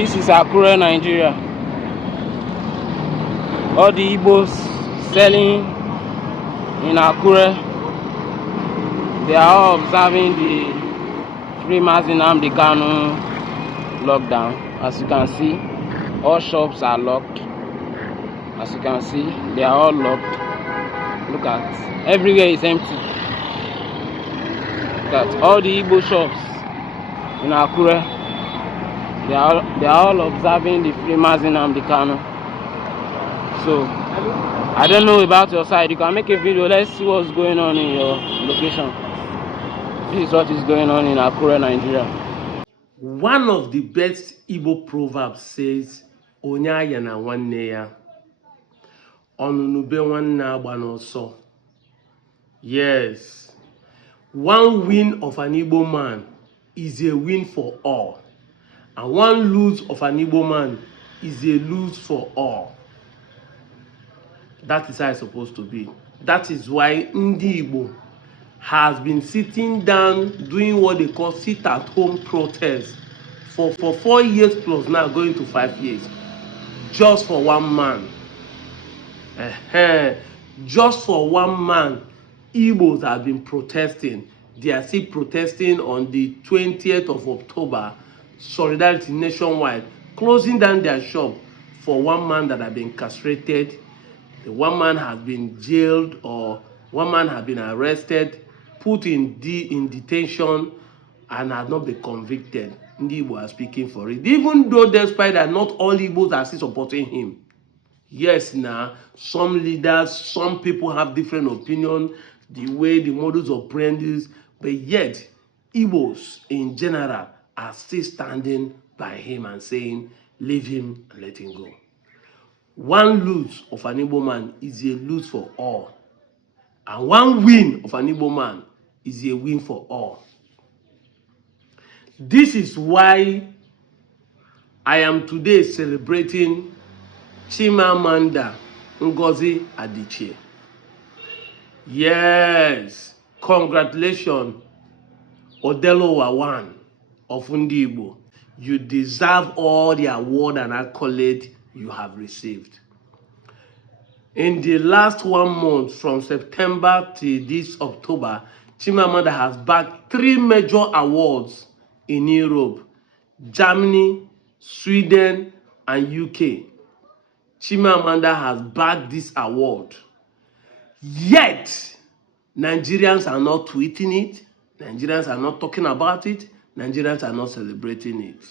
This is Akure, Nigeria. All the Igbos selling in Akure, they are all observing the Nnamdi Kanu lockdown. As you can see, all shops are locked. As you can see, they are all locked. Look at, everywhere is empty. Look at all the Igbo shops in Akure. They are all observing the Nnamdi Kanu. So I don't know about your side. You can make a video. Let's see what's going on in your location. This is what is going on in Akure, Nigeria. One of the best Igbo proverbs says, "Onyaya na nwanne ya, onunube nwanne agba n'ọsọ." Yes, one win of an Igbo man is a win for all, and one lose of an Igbo man is a lose for all. That is how it's supposed to be. That is why Ndi Igbo has been sitting down doing what they call sit-at-home protest for 4 years plus now, going to 5 years, just for one man. Just for one man, Igbos have been protesting. They are still protesting on the 20th of October, Solidarity nationwide, closing down their shop for one man that had been castrated. The one man has been jailed, or one man has been arrested, put in detention, and has not been convicted. Ndi Igbo are speaking for it. Even though despite that not all Igbos are still supporting him. Yes, now some leaders, some people have different opinions, the way the modus operandi is, but yet Igbos in general are still standing by him and saying, leave him and let him go. One lose of an Igbo man is a lose for all, and one win of an Igbo man is a win for all. This is why I am today celebrating Chimamanda Ngozi Adichie. Yes, congratulations, Odelo Wawan of Ndi Igbo. You deserve all the award and accolade you have received. In the last 1 month, from September to this October, Chimamanda has bagged 3 major awards in Europe, Germany, Sweden, and UK. Chimamanda has bagged this award. Yet, Nigerians are not tweeting it, Nigerians are not talking about it, Nigerians are not celebrating it,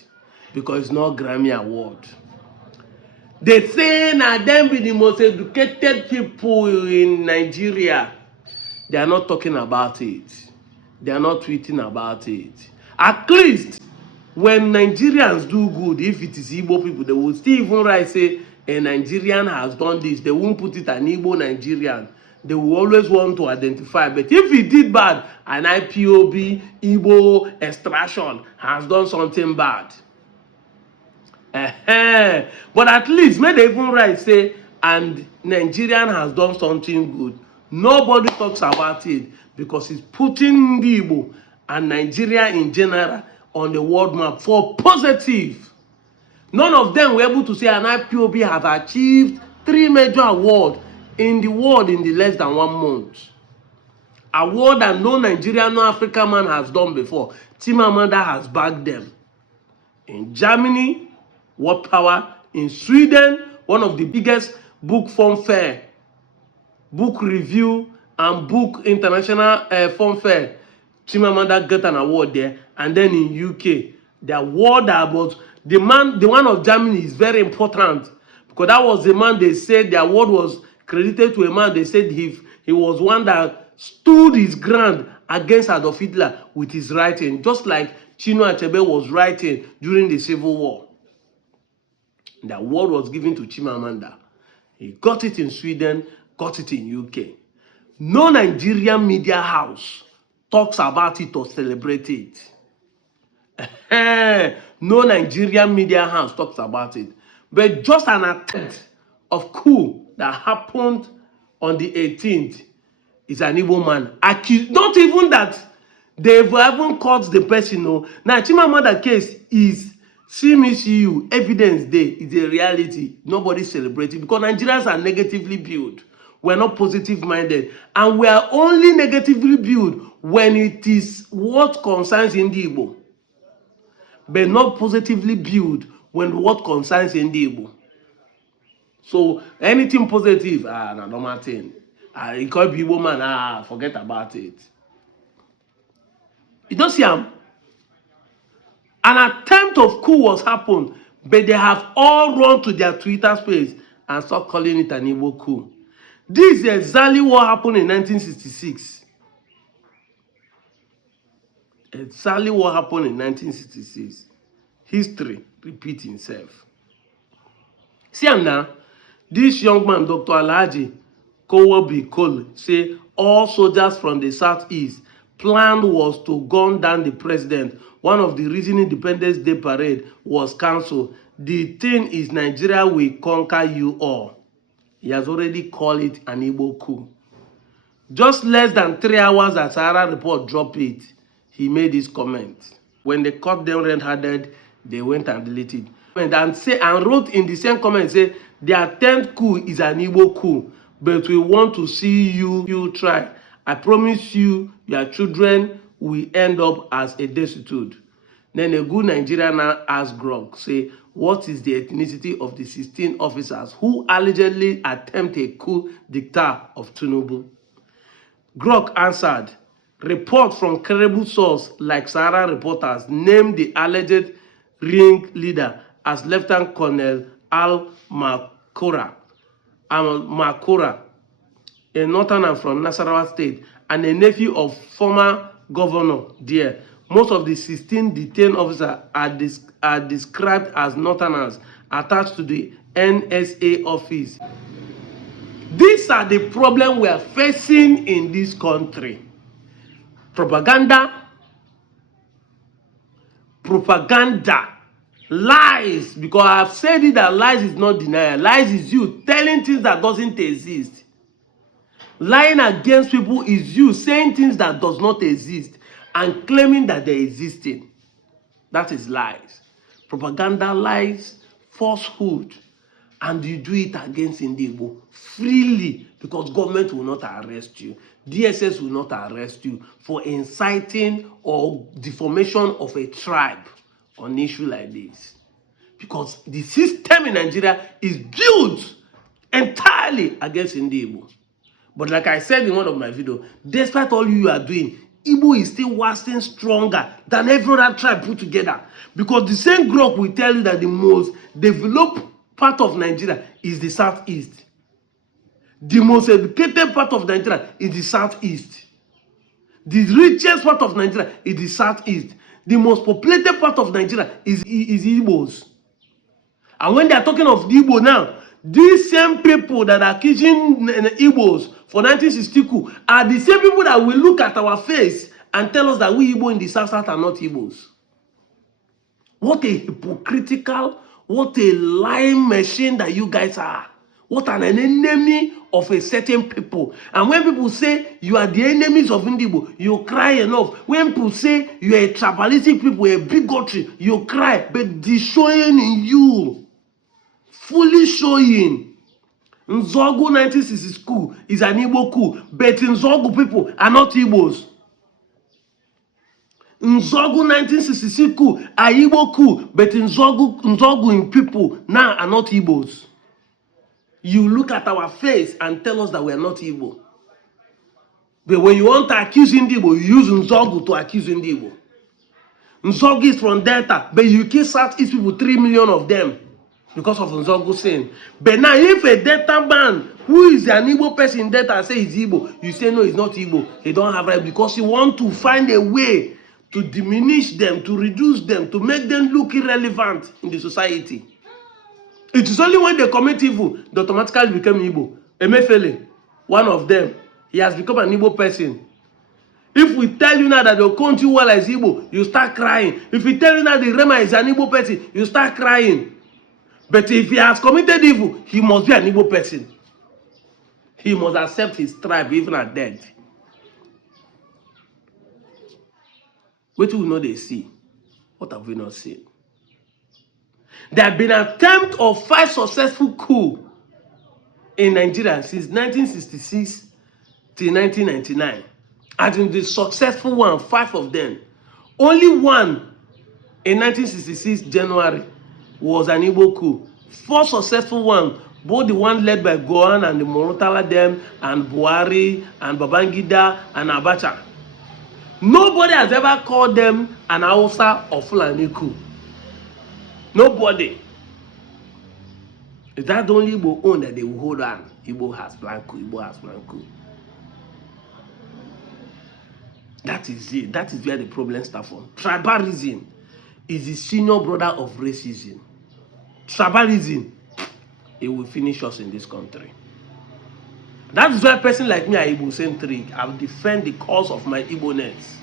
because it's not Grammy Award. They say that them be the most educated people in Nigeria. They are not talking about it. They are not tweeting about it. At least, when Nigerians do good, if it is Igbo people, they will still even write, say, a Nigerian has done this. They won't put it an Igbo Nigerian. They will always want to identify. But if he did bad, an IPOB, Igbo extraction has done something bad. But at least, may they even write, say, and Nigerian has done something good. Nobody talks about it because it's putting the Igbo and Nigeria in general on the world map for positive. None of them were able to say an IPOB have achieved 3 major awards in the world in the less than 1 month. Award that no Nigerian, no African man has done before. Chimamanda has bagged them. In Germany, World Power. In Sweden, one of the biggest book fun fair, book review and book international fun fair, Chimamanda got an award there. And then in UK, the award that was the one of Germany is very important, because that was the man they said the award was credited to a man. They said he was one that stood his ground against Adolf Hitler with his writing, just like Chinua Achebe was writing during the Civil War. The award was given to Chimamanda. He got it in Sweden, got it in UK. No Nigerian media house talks about it or celebrates it. No Nigerian media house talks about it. But just an attempt of coup that happened on the 18th is an Igbo man accused. Not even that they've even caught the person. No. Now, Chimamanda case is See me, see you, evidence day is a reality. Nobody celebrating because Nigerians are negatively built. We're not positive minded. And we are only negatively built when it is what concerns Igbo, but not positively built when what concerns Igbo. So anything positive, no normal thing. It could be woman, forget about it. You don't see him. An attempt of coup was happened, but they have all run to their Twitter space and start calling it an Igbo coup. This is exactly what happened in 1966. Exactly what happened in 1966. History repeats itself. See am now, this young man, Dr. Alhaji Kowobi Cole, say all soldiers from the southeast plan was to gun down the president. One of the reasons Independence Day parade was cancelled. The thing is Nigeria will conquer you all. He has already called it an Igbo coup. Just less than 3 hours as Sahara Report dropped it, he made this comment. When they caught them red-handed, they went and deleted. And wrote in the same comment, say, their 10th coup is an Igbo coup, but we want to see you try. I promise you, your children will end up as a destitute. Then a good Nigerian now asked Grog, say, what is the ethnicity of the 16 officers who allegedly attempted a coup d'etat of Tinubu? Grog answered, report from credible sources like Sahara reporters named the alleged ring leader as Lieutenant Colonel Makura, a northerner from Nasarawa State and a nephew of former governor there. Most of the 16 detained officers are described as northerners attached to the NSA office. These are the problems we are facing in this country. Propaganda, lies, because I've said it that lies is not denial. Lies is you telling things that doesn't exist. Lying against people is you saying things that does not exist and claiming that they're existing. That is lies. Propaganda, lies, falsehood. And you do it against Igbo freely because government will not arrest you. DSS will not arrest you for inciting or deformation of a tribe on an issue like this. Because the system in Nigeria is built entirely against Igbo. But like I said in one of my videos, despite all you are doing, Igbo is still wasting stronger than every other tribe put together. Because the same group will tell you that the most developed part of Nigeria is the southeast. The most educated part of Nigeria is the southeast. The richest part of Nigeria is the southeast. The most populated part of Nigeria is Igbos. And when they are talking of the Igbo now, these same people that are accusing Igbos for 1960 coup are the same people that will look at our face and tell us that we Igbo in the south are not Igbos. What a hypocritical, what a lying machine that you guys are. What an enemy of a certain people. And when people say you are the enemies of Igbo, you cry enough. When people say you are a tribalistic people, a bigotry, you cry. But the showing in you, fully showing, Nzogu 1960 coup is an Igbo coup, but Nzogu people are not Igbos. Nzogu 1966 coup are Igbo coup, but Nzogu in people now are not Igbos. You look at our face and tell us that we are not Igbo. But when you want to accuse Igbo, you use Nzogu to accuse Igbo. Nzogu is from Delta, but you kill Southeast people, 3 million of them, because of Nzogu sin. But now, if a Delta man who is an Igbo person in Delta say he's Igbo, you say no, he's not Igbo. He don't have right because you want to find a way to diminish them, to reduce them, to make them look irrelevant in the society. It is only when they commit evil they automatically become Igbo. Emefele, one of them, he has become an Igbo person. If we tell you now that the country wall is Igbo, you start crying. If we tell you now the Rema is an Igbo person, you start crying. But if he has committed evil, he must be an Igbo person. He must accept his tribe even at death. What do we know they see? What have we not seen? There have been attempts of 5 successful coups in Nigeria since 1966 till 1999. And in the successful one, 5 of them. Only one in 1966 January was an Igbo coup. 4 successful ones, both the one led by Gohan and the Morotala them, and Buhari, and Babangida, and Abacha. Nobody has ever called them an Hausa or Fulani coup. Nobody. Is that the only Igbo own that they will hold on? Igbo has planned coup, Igbo has planned coup. That is it. That is where the problem starts from. Tribalism is the senior brother of racism. Tribalism, it will finish us in this country. That is why a person like me are Igbo-centric. I will defend the cause of my Igbo-ness.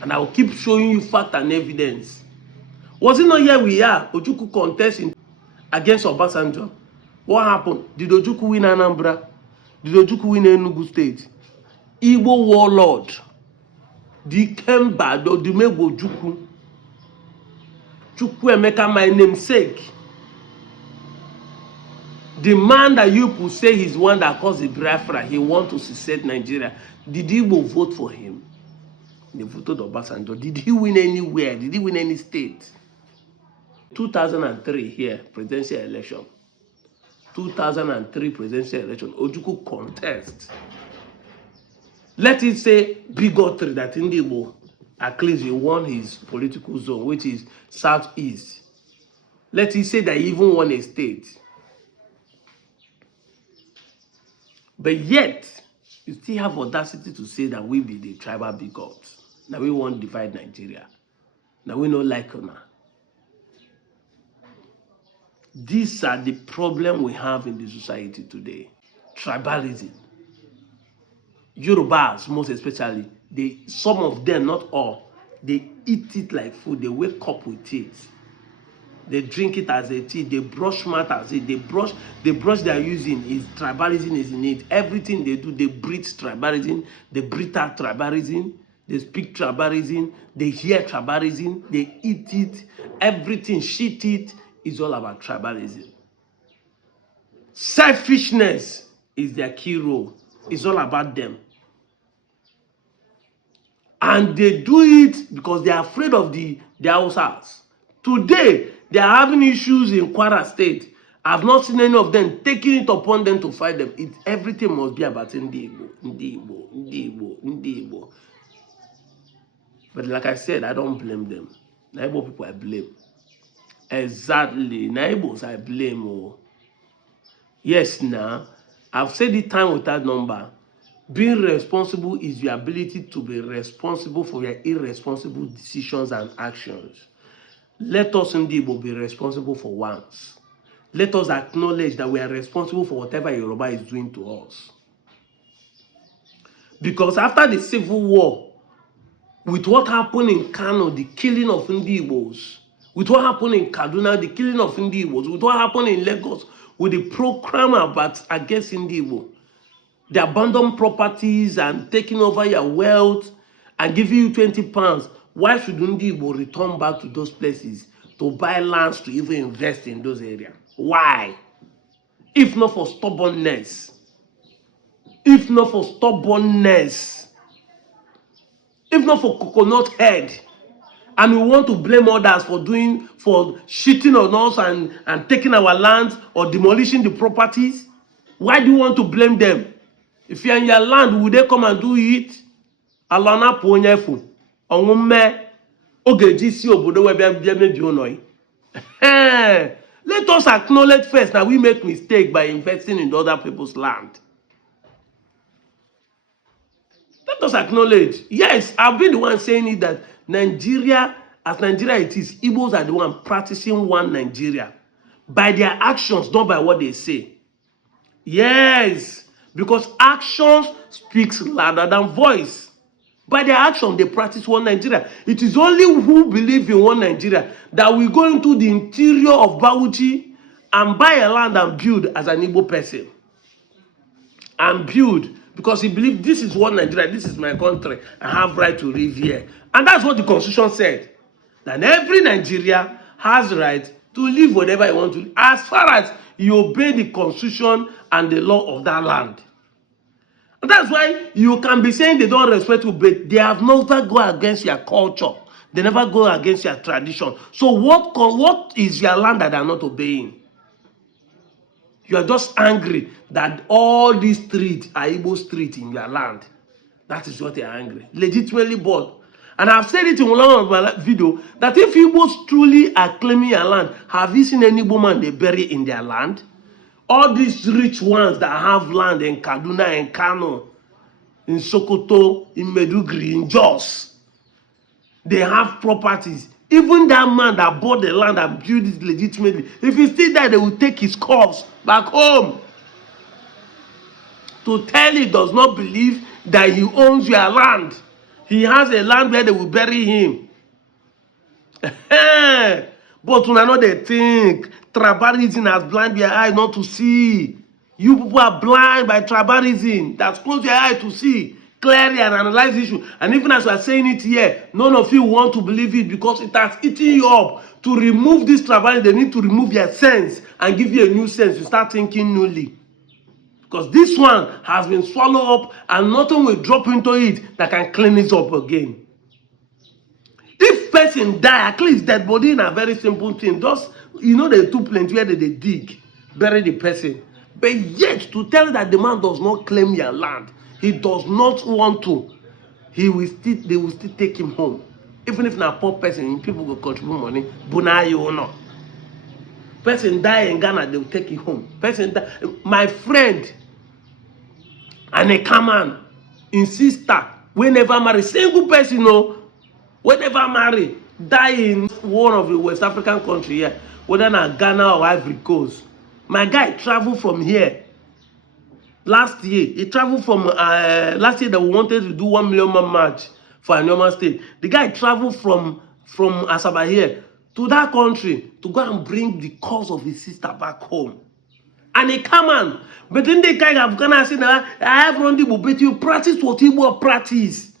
And I will keep showing you fact and evidence. Was it not here we are? Ojukwu contesting against Obasanjo. What happened? Did Ojukwu win Anambra? Did Ojukwu win Enugu State? Igbo warlord, Dikemba Dodumegwu Ojukwu, Chukwuemeka, my namesake, the man that you could say he's one that caused the Biafra, he wants to secede Nigeria. Did Igbo vote for him? They voted Obasanjo. Did he win anywhere? Did he win any state? 2003 here, presidential election. 2003 presidential election, Ojukwu contest. Let it say bigotry that Igbo, at least he won his political zone, which is southeast. Let it say that he even won a state. But yet, you still have audacity to say that we be the tribal bigots. That we want to divide Nigeria. That we don't like Ona. These are the problems we have in the society today. Tribalism. Yorubas, most especially, some of them, not all, they eat it like food. They wake up with it. They drink it as a tea. They brush mat as it. The brush they are using is tribalism is in it. Everything they do, they breathe tribalism. They breathe out tribalism. They speak tribalism. They hear tribalism. They eat it. Everything, shit it, is all about tribalism. Selfishness is their key role. It's all about them. And they do it because they are afraid of the Hausas. Today, they are having issues in Kwara State. I've not seen any of them taking it upon them to fight them. Everything must be about Ndi Igbo. But like I said, I don't blame them. Igbo people, I blame. Exactly. Igbos, I blame. Oh. Yes, now, I've said it time without number. Being responsible is your ability to be responsible for your irresponsible decisions and actions. Let us indeed be responsible for once. Let us acknowledge that we are responsible for whatever Yoruba is doing to us. Because after the Civil War, with what happened in Kano, the killing of Igbos, with what happened in Kaduna, the killing of Igbos, with what happened in Lagos, with the program against Igbo, they abandon properties and taking over your wealth and giving you 20 pounds. Why should Igbo return back to those places to buy lands to even invest in those areas? Why? If not for stubbornness. If not for stubbornness. If not for coconut head. And we want to blame others for cheating on us and taking our lands or demolishing the properties. Why do you want to blame them? If you're in your land, will they come and do it? Alana ponyefu. Ongume. Ogejisi obodo webiamebi onoi. Let us acknowledge first that we make mistake by investing in other people's land. Let us acknowledge. Yes, I've been the one saying it that Nigeria, as Nigeria it is, Igbos are the one practicing one Nigeria. By their actions, not by what they say. Yes, because actions speaks louder than voice. By their action, they practice one Nigeria. It is only who believe in one Nigeria that will go into the interior of Bauchi and buy a land and build as an Igbo person. And build because he believes this is one Nigeria, this is my country, I have right to live here. And that's what the Constitution said. That every Nigeria has right to live whatever you want to live, as far as you obey the constitution and the law of that land. And that's why you can be saying they don't respect you, but they have never go against your culture. They never go against your tradition. So what is your land that they are not obeying? You are just angry that all these streets are Igbo streets in your land. That is what they are angry. Legitimately bored. And I've said it in one of my video that if Igbos truly are claiming your land, have you seen any Igbo man they bury in their land? All these rich ones that have land in Kaduna, in Kano, in Sokoto, in Meduguri, in Jos, they have properties. Even that man that bought the land and built it legitimately, if he still die, they will take his corpse back home to tell he does not believe that he owns your land. He has a land where they will bury him. But when I know they think tribalism has blinded your eye not to see. You people are blind by tribalism. That's close your eye to see clearly and analyze the issue. And even as we are saying it here, none of you want to believe it because it has eaten you up. To remove this tribalism, they need to remove your sense and give you a new sense. You start thinking newly. Because this one has been swallowed up and nothing will drop into it that can clean it up again. If person die, at least dead body in a very simple thing. Just, you know, the two plenty where they dig, bury the person. But yet, to tell that the man does not claim your land, he does not want to, they will still take him home. Even if na poor person, people will contribute money, but you know. Person die in Ghana, they will take him home. Person die. My friend, and a common in sister, we never marry. Single person, no, we never marry. Die in one of the West African country here, whether na Ghana or Ivory Coast. My guy traveled from here. Last year, he traveled from last year that we wanted to do 1 million man march for a normal state. The guy traveled from Asaba here to that country to go and bring the cause of his sister back home. And he come on, but then the guy of Ghana said, I have run the but you practice what he will practice.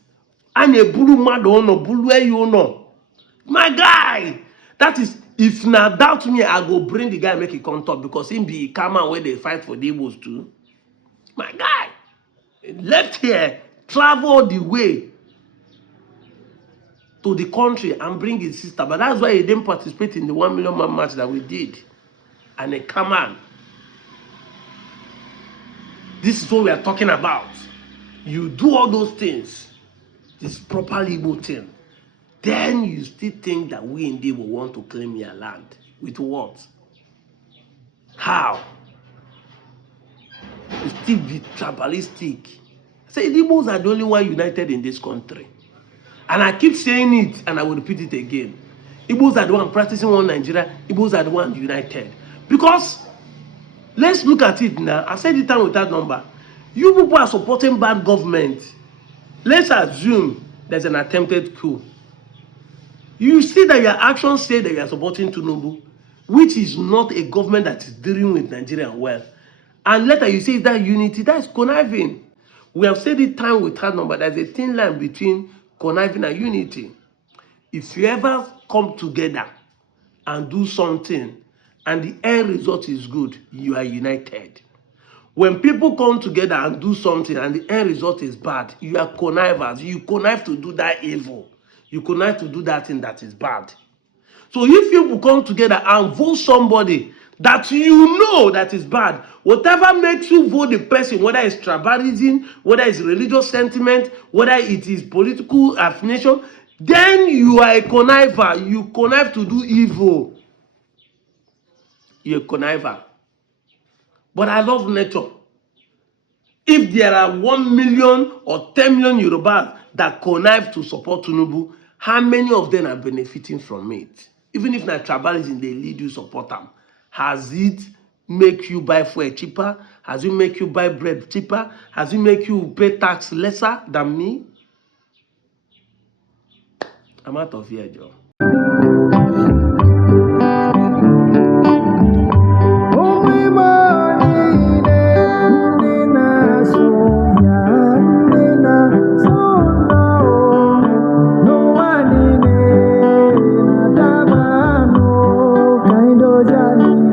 And a bulu mado no bulu you know. My guy, that is, if na doubt me, I go bring the guy make it come talk because him be come on where they fight for the Igbos too. My guy, left here, travel the way to the country and bring his sister. But that's why he didn't participate in the 1 million man march that we did. And he come on. This is what we are talking about. You do all those things, this proper Igbo thing. Then you still think that we indeed will want to claim your land. With what? How? You still be tribalistic. I say the Igbos are the only one united in this country. And I keep saying it and I will repeat it again. Igbos are the one practicing one Nigeria. Igbos are the one united. Because let's look at it now. I said it time with that number. You people are supporting bad government. Let's assume there's an attempted coup. You see that your actions say that you are supporting Tinubu, which is not a government that is dealing with Nigeria well. And later you say that unity, that's conniving. We have said it time with that number. There's a thin line between conniving and unity. If you ever come together and do something and the end result is good, you are united. When people come together and do something and the end result is bad, you are connivers. You connive to do that evil. You connive to do that thing that is bad. So if people come together and vote somebody that you know that is bad, whatever makes you vote the person, whether it's tribalism, whether it's religious sentiment, whether it is political affiliation, then you are a conniver. You connive to do evil. You're a conniver. But I love nature. If there are 1 million or 10 million Yorubas that connive to support Tinubu, how many of them are benefiting from it? Even if not tribalism, they lead you support them. Has it make you buy fuel cheaper? Has it make you buy bread cheaper? Has it make you pay tax lesser than me? I'm out of here, Joe. journey.